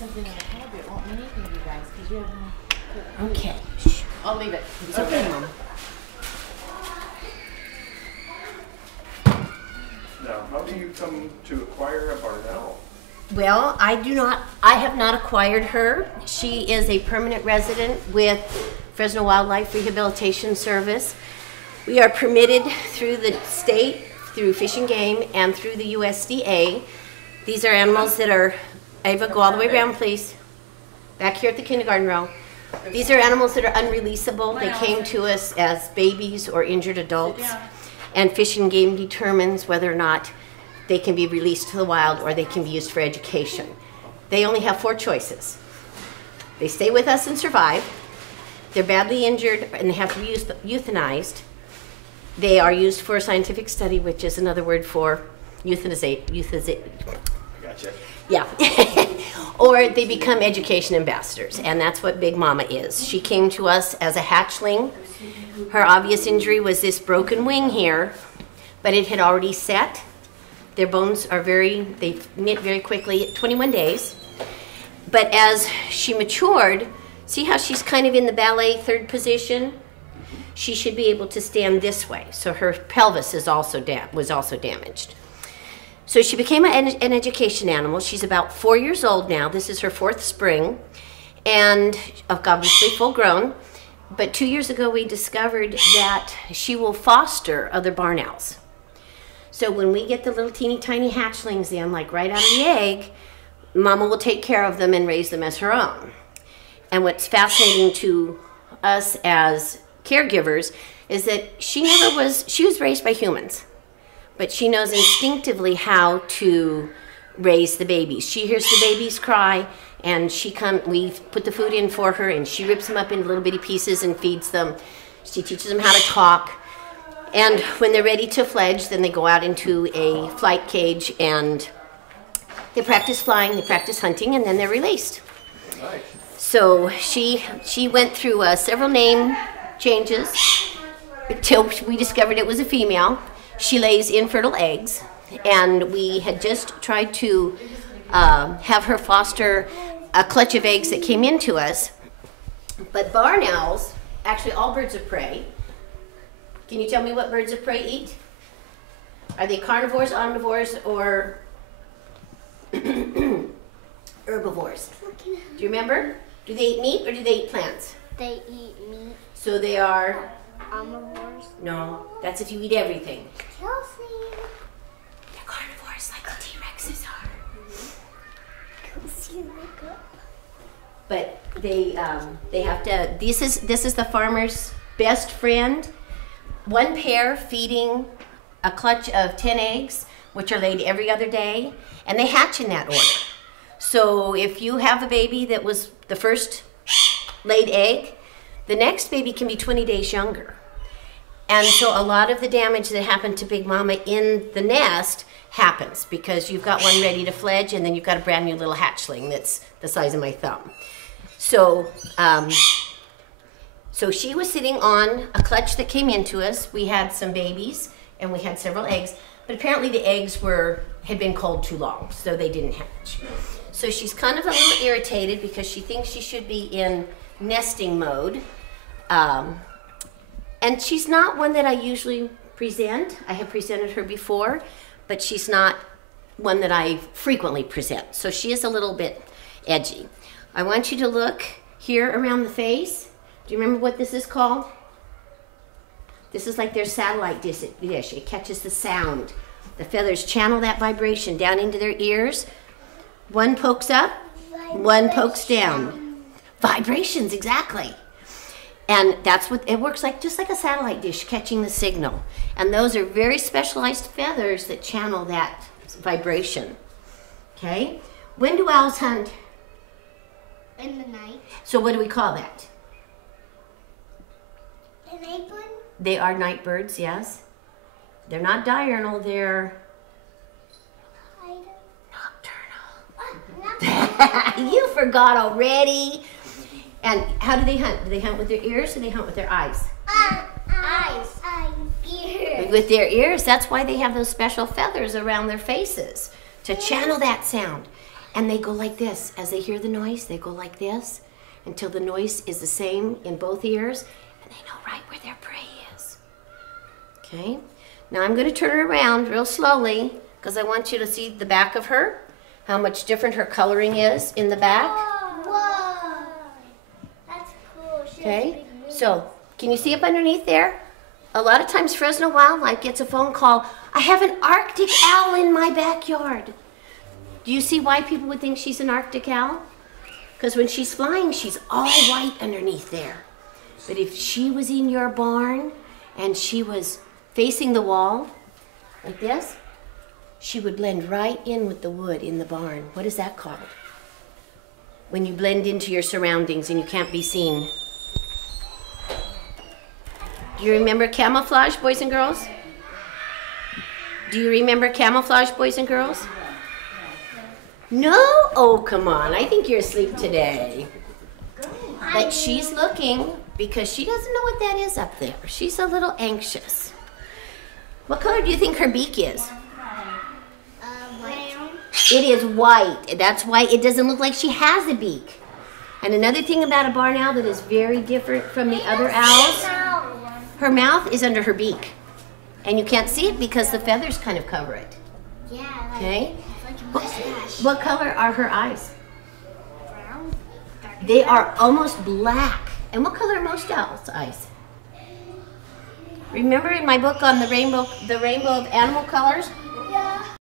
something in the cupboard. It won't mean anything to you guys because you haven't. Okay. I'll leave it. It's okay, Mom. Now, how do you come to acquire a Barnell? Well, I have not acquired her. She is a permanent resident with Fresno Wildlife Rehabilitation Service. We are permitted through the state, through Fish and Game, and through the USDA. These are animals that are, Ava, go all the way around, please. Back here at the kindergarten row. These are animals that are unreleasable. They came to us as babies or injured adults. And Fish and Game determines whether or not they can be released to the wild or they can be used for education. They only have 4 choices. They stay with us and survive. They're badly injured and they have to be euthanized. They are used for scientific study, which is another word for euthanize. Gotcha. Yeah. Or they become education ambassadors, and that's what Big Mama is. She came to us as a hatchling. Her obvious injury was this broken wing here, but it had already set. Their bones are they knit very quickly at 21 days. But as she matured, see how she's kind of in the ballet 3rd position? She should be able to stand this way. So her pelvis was also damaged. So she became an education animal. She's about 4 years old now. This is her 4th spring, and obviously full grown. But 2 years ago, we discovered that she will foster other barn owls. So when we get the little teeny tiny hatchlings in, like right out of the egg, Mama will take care of them and raise them as her own. And what's fascinating to us as caregivers is that she was raised by humans, but she knows instinctively how to raise the babies. She hears the babies cry, and we put the food in for her, and she rips them up into little bitty pieces and feeds them. She teaches them how to talk. And when they're ready to fledge, then they go out into a flight cage and they practice flying, they practice hunting, and then they're released. Nice. So she went through several name changes until we discovered it was a female. She lays infertile eggs, and we had just tried to have her foster a clutch of eggs that came into us. But barn owls, actually all birds of prey. Can you tell me what birds of prey eat? Are they carnivores, omnivores, or herbivores? Do you remember? Do they eat meat or do they eat plants? They eat meat. So they are? Omnivores? No, that's if you eat everything. Kelsey. They're carnivores like the T-Rexes are. Kelsey, wake up. But they have to, this is the farmer's best friend. One pair feeding a clutch of 10 eggs, which are laid every other day, and they hatch in that order. So if you have a baby that was the first laid egg, the next baby can be 20 days younger. And so a lot of the damage that happened to Big Mama in the nest happens because you've got one ready to fledge and then you've got a brand new little hatchling that's the size of my thumb. So, so she was sitting on a clutch that came into us. We had some babies and we had several eggs, but apparently the eggs had been cold too long, so they didn't hatch. So she's kind of a little irritated because she thinks she should be in nesting mode. And she's not one that I usually present. I have presented her before, but she's not one that I frequently present. So she is a little bit edgy. I want you to look here around the face. Do you remember what this is called? This is like their satellite dish. It catches the sound. The feathers channel that vibration down into their ears. One pokes up, one pokes down. Vibrations, exactly. And that's what it works like, just like a satellite dish catching the signal. And those are very specialized feathers that channel that vibration. Okay? When do owls hunt? In the night. So what do we call that? The night bird? They are night birds, yes. They're not diurnal, they're nocturnal. You forgot already. And how do they hunt? Do they hunt with their ears or do they hunt with their eyes? Eyes. Ears. With their ears. That's why they have those special feathers around their faces to channel that sound. And they go like this. As they hear the noise, they go like this until the noise is the same in both ears, and they know right where their prey is. Okay? Now I'm going to turn her around real slowly because I want you to see the back of her, how much different her coloring is in the back. Whoa. That's cool. She has Okay? big wings. So, can you see up underneath there? A lot of times Fresno Wildlife gets a phone call, I have an Arctic owl in my backyard. Do you see why people would think she's an Arctic owl? Because when she's flying, she's all white underneath there. But if she was in your barn and she was facing the wall, like this, she would blend right in with the wood in the barn. What is that called? When you blend into your surroundings and you can't be seen. Do you remember camouflage, boys and girls? Do you remember camouflage, boys and girls? No? Oh, come on. I think you're asleep today. But she's looking because she doesn't know what that is up there. She's a little anxious. What color do you think her beak is? Brown. It is white. That's why it doesn't look like she has a beak. And another thing about a barn owl that is very different from the other owls, her mouth is under her beak. And you can't see it because the feathers kind of cover it. Yeah, like, Okay? like a mustache. What color are her eyes? Brown. They are almost black. And what color are most owls' eyes? Remember in my book on the rainbow of animal colors,